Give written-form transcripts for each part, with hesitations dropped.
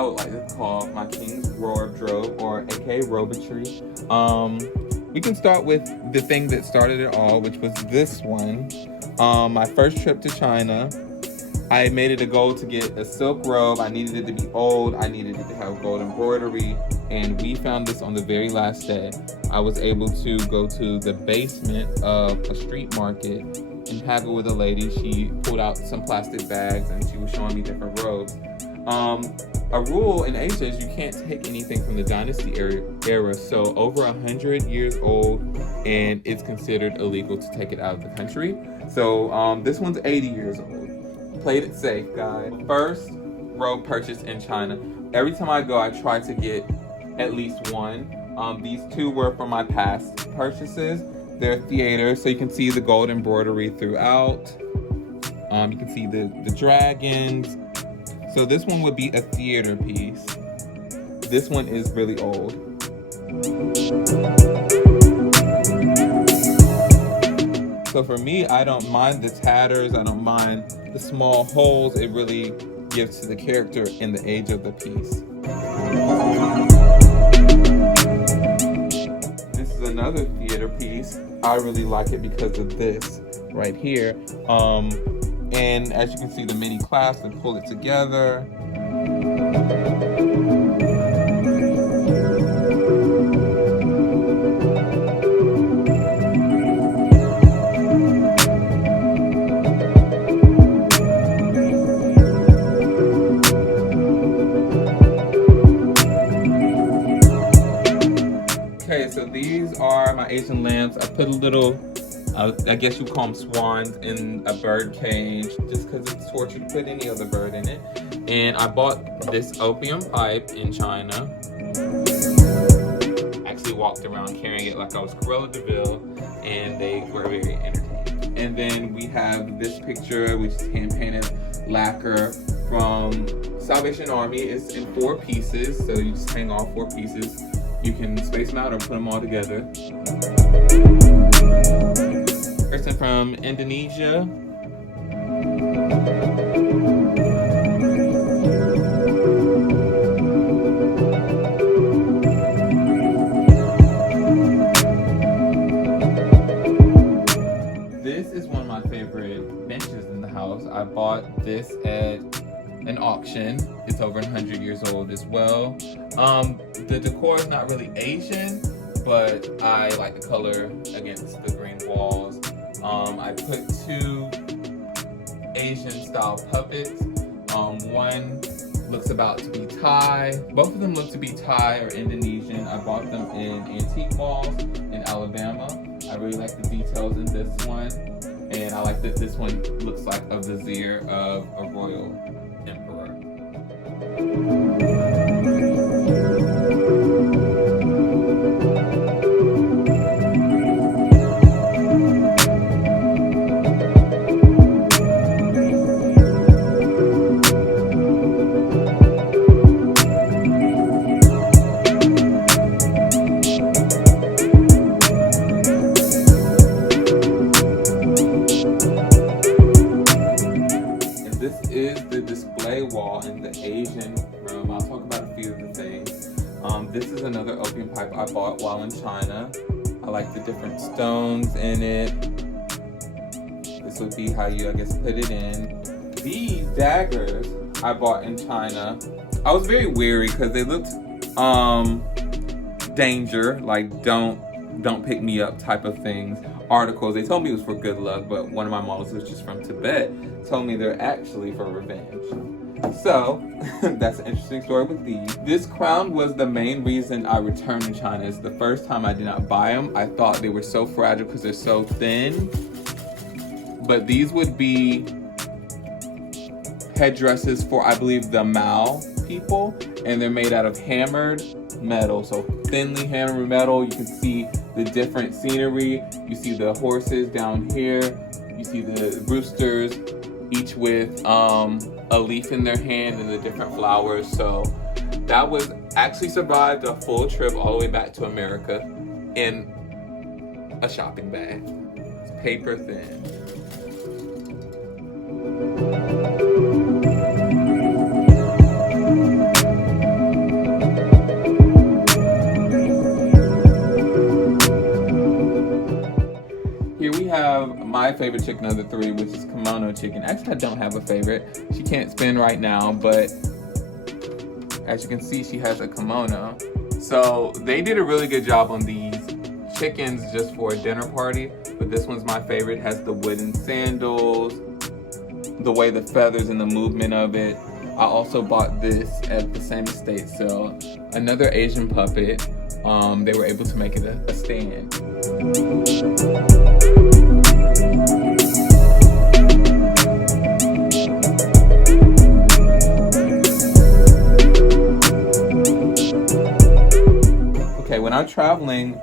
I would like to call my King's Wardrobe, or aka Robotry. We can start with the thing that started it all, which was this one. My first trip to China, I made it a goal to get a silk robe. I needed it to be old. I needed it to have gold embroidery. And we found this on the very last day. I was able to go to the basement of a street market and haggle with a lady. She pulled out some plastic bags and she was showing me different robes. A rule in Asia is you can't take anything from the dynasty era, so over 100 years old, and it's considered illegal to take it out of the country. So this one's 80 years old. Played it safe, guys. First robe purchase in China. Every time I go, I try to get at least one. These two were from my past purchases. They're theater, so you can see the gold embroidery throughout. You can see the dragons. So this one would be a theater piece. This one is really old. So for me, I don't mind the tatters. I don't mind the small holes. It really gives to the character and the age of the piece. This is another theater piece. I really like it because of this right here. And as you can see, the mini clasp and pull it together. Okay, so these are my Asian lamps. I put a little, I guess you call them swans, in a bird cage, just because it's torture to put any other bird in it. And I bought this opium pipe in China. Actually walked around carrying it like I was Cruella de Vil, and they were very entertaining. And then we have this picture, which is hand-painted lacquer from Salvation Army. It's in 4 pieces, so you just hang off 4 pieces. You can space them out or put them all together. Person from Indonesia. This is one of my favorite benches in the house. I bought this at an auction. It's over 100 years old as well. The decor is not really Asian, but I like the color against the green walls. I put 2 Asian style puppets. One looks about to be Thai. Both of them look to be Thai or Indonesian. I bought them in antique malls in Alabama. I really like the details in this one. And I like that this one looks like a vizier of a royal emperor. Wall in the Asian room. I'll talk about a few of the things. This is another opium pipe I bought while in China. I like the different stones in it. This would be how you, I guess, put it in. These daggers I bought in China. I was very wary because they looked danger, like don't pick me up type of things. Articles, they told me it was for good luck, but one of my models, which is from Tibet, told me they're actually for revenge. So, that's an interesting story with these. This crown was the main reason I returned to China. It's the first time I did not buy them. I thought they were so fragile because they're so thin. But these would be headdresses for, I believe, the Mao people. And they're made out of hammered metal. So, thinly hammered metal. You can see the different scenery. You see the horses down here. You see the roosters, each with a leaf in their hand and the different flowers. So that was actually survived a full trip all the way back to America in a shopping bag. It's paper thin. have my favorite chicken of the three, which is kimono chicken. Actually, I don't have a favorite. She can't spin right now, but as you can see, she has a kimono. So they did a really good job on these chickens just for a dinner party. But this one's my favorite. It has the wooden sandals, the way the feathers and the movement of it. I also bought this at the same estate sale. Another Asian puppet. They were able to make it a stand. Okay, when I'm traveling,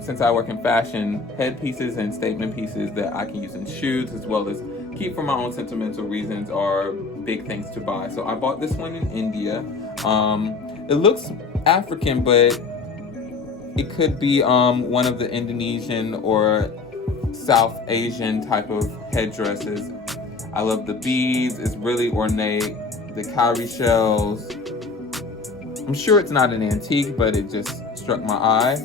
since I work in fashion, headpieces and statement pieces that I can use in shoes as well as keep for my own sentimental reasons are big things to buy. So I bought this one in India. It looks African, but it could be one of the Indonesian or South Asian type of headdresses. I love the beads. It's really ornate. The cowrie shells. I'm sure it's not an antique, but it just struck my eye.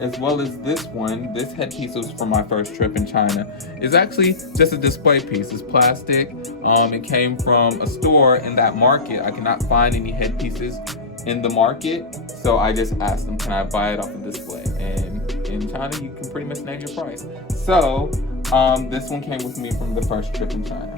As well as this one. This headpiece was from my first trip in China. It's actually just a display piece. It's plastic. It came from a store in that market. I cannot find any headpieces in the market, so I just asked them, can I buy it off a display? And in China, you can pretty much name your price. So this one came with me from the first trip in China.